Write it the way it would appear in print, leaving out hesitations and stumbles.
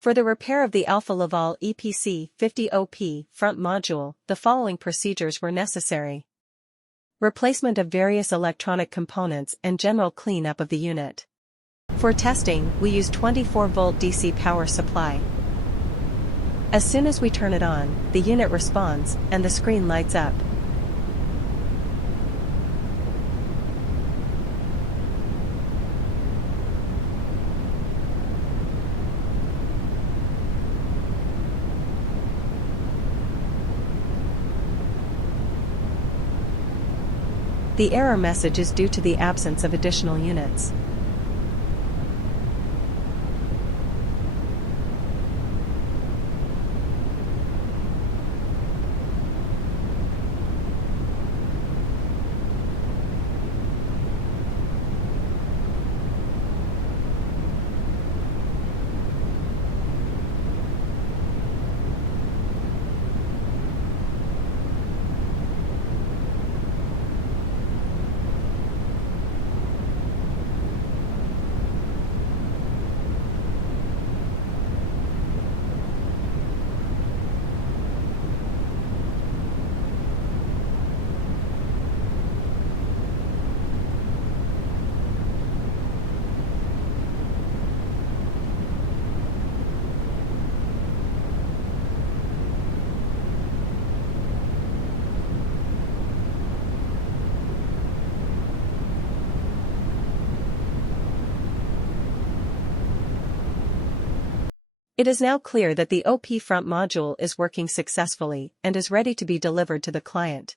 For the repair of the Alfa Laval EPC50 OP front module, the following procedures were necessary. Replacement of various electronic components and general cleanup of the unit. For testing, we use 24-volt DC power supply. As soon as we turn it on, the unit responds, and the screen lights up. The error message is due to the absence of additional units. It is now clear that the OP front module is working successfully and is ready to be delivered to the client.